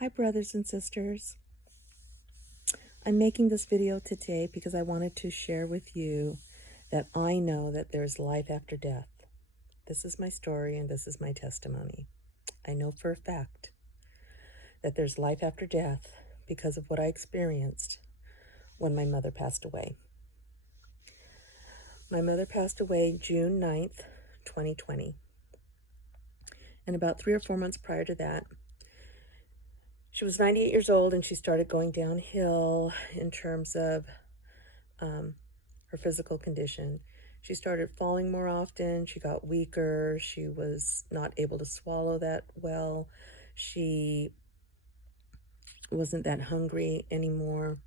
Hi, brothers and sisters. I'm making this video today because I wanted to share with you that I know that there's life after death. This is my story and this is my testimony. I know for a fact that there's life after death because of what I experienced when my mother passed away. My mother passed away June 9th, 2020. And about 3 or 4 months prior to that, she was 98 years old and she started going downhill in terms of her physical condition. She started falling more often. She got weaker. She was not able to swallow that well. She wasn't that hungry anymore.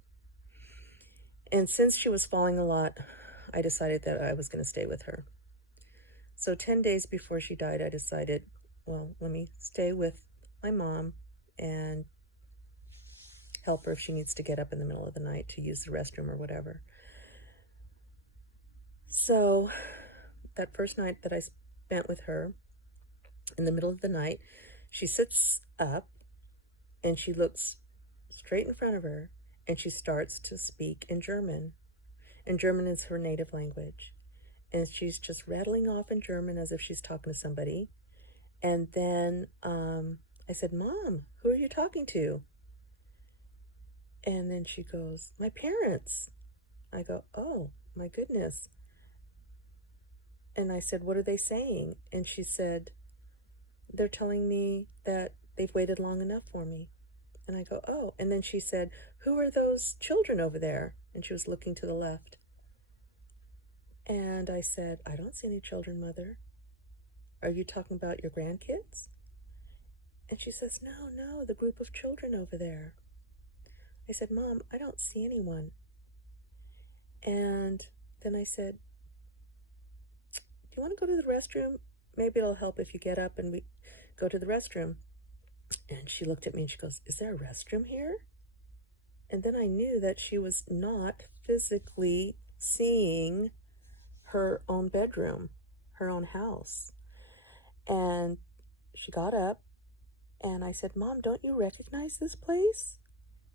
And since she was falling a lot, I decided that I was going to stay with her. So 10 days before she died, I decided, well, let me stay with my mom and help her if she needs to get up in the middle of the night to use the restroom or whatever. So that first night that I spent with her, in the middle of the night, she sits up and she looks straight in front of her and she starts to speak in German. And German is her native language. And she's just rattling off in German as if she's talking to somebody. And then I said, "Mom, who are you talking to?" And then she goes, "My parents." I go, "Oh, my goodness." And I said, "What are they saying?" And she said, "They're telling me that they've waited long enough for me." And I go, "Oh." And then she said, "Who are those children over there?" And she was looking to the left. And I said, "I don't see any children, Mother. Are you talking about your grandkids?" And she says, No, the group of children over there." I said, "Mom, I don't see anyone." And then I said, "Do you want to go to the restroom? Maybe it'll help if you get up and we go to the restroom." And she looked at me and she goes, "Is there a restroom here?" And then I knew that she was not physically seeing her own bedroom, her own house. And she got up and I said, "Mom, don't you recognize this place?"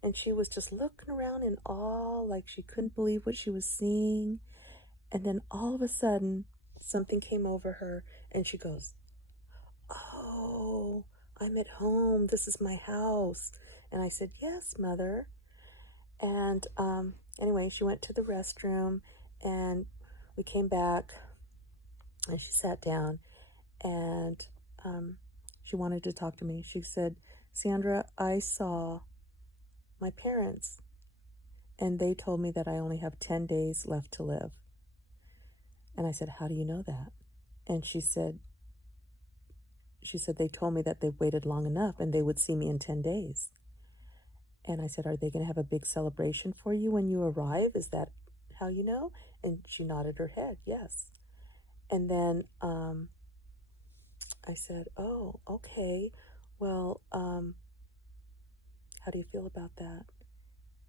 And she was just looking around in awe, like she couldn't believe what she was seeing. And then all of a sudden, something came over her and she goes, "Oh, I'm at home. This is my house." And I said, "Yes, Mother." And anyway, she went to the restroom and we came back and she sat down and she wanted to talk to me. She said, "Sandra, I saw my parents and they told me that I only have 10 days left to live." And I said, "How do you know that?" And she said, "They told me that they've waited long enough and they would see me in 10 days. And I said, "Are they going to have a big celebration for you when you arrive? Is that how you know?" And she nodded her head, yes. And then I said, "Oh, okay. Well, how do you feel about that?"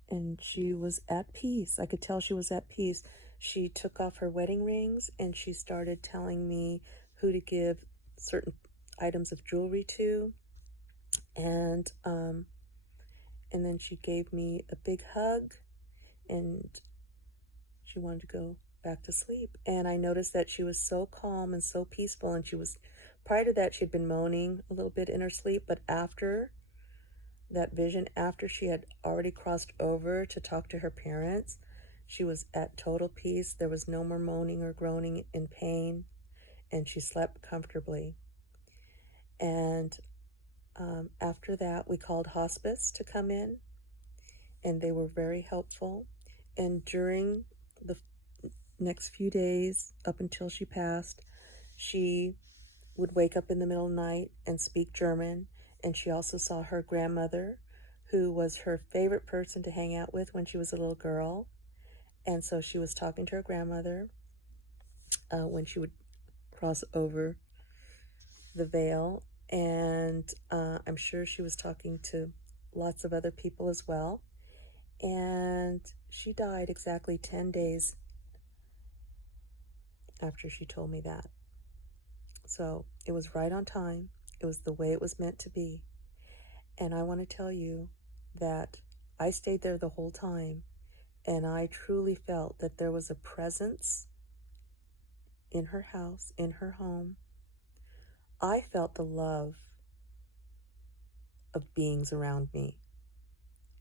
And she was at peace. I could tell she was at peace. She took off her wedding rings and she started telling me who to give certain items of jewelry to. And then she gave me a big hug and she wanted to go back to sleep. And I noticed that she was so calm and so peaceful. And prior to that, she'd been moaning a little bit in her sleep. But after that vision, after she had already crossed over to talk to her parents, she was at total peace. There was no more moaning or groaning in pain. And she slept comfortably. And after that, we called hospice to come in. And they were very helpful. And during the next few days, up until she passed, she would wake up in the middle of the night and speak German. And she also saw her grandmother, who was her favorite person to hang out with when she was a little girl. And so she was talking to her grandmother when she would cross over the veil. And I'm sure she was talking to lots of other people as well. And she died exactly 10 days after she told me that. So it was right on time. It was the way it was meant to be. And I want to tell you that I stayed there the whole time, and I truly felt that there was a presence in her house, in her home. I felt the love of beings around me.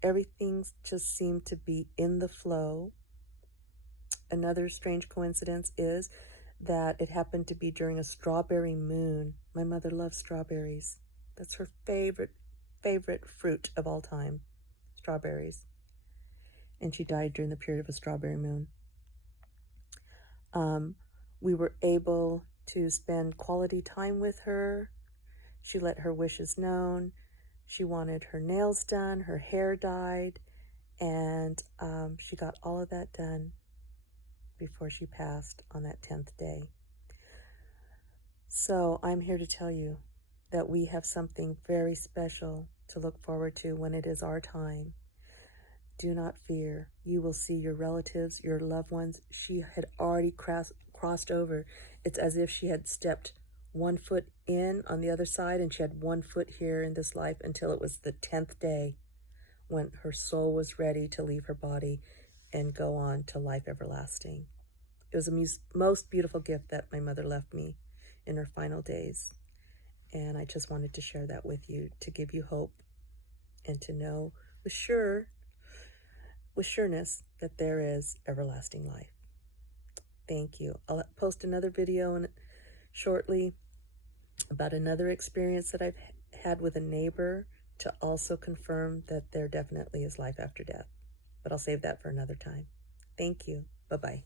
Everything just seemed to be in the flow. Another strange coincidence is that it happened to be during a strawberry moon. My mother loves strawberries. That's her favorite fruit of all time, strawberries. And she died during the period of a strawberry moon. We were able to spend quality time with her. She let her wishes known. She wanted her nails done, her hair dyed, and she got all of that done before she passed on that 10th day. So I'm here to tell you that we have something very special to look forward to when it is our time. Do not fear. You will see your relatives, your loved ones. She had already crossed over. It's as if she had stepped one foot in on the other side, and she had one foot here in this life until it was the 10th day when her soul was ready to leave her body and go on to life everlasting. It was the most beautiful gift that my mother left me in her final days. And I just wanted to share that with you to give you hope and to know with sureness that there is everlasting life. Thank you. I'll post another video shortly about another experience that I've had with a neighbor to also confirm that there definitely is life after death. But I'll save that for another time. Thank you. Bye-bye.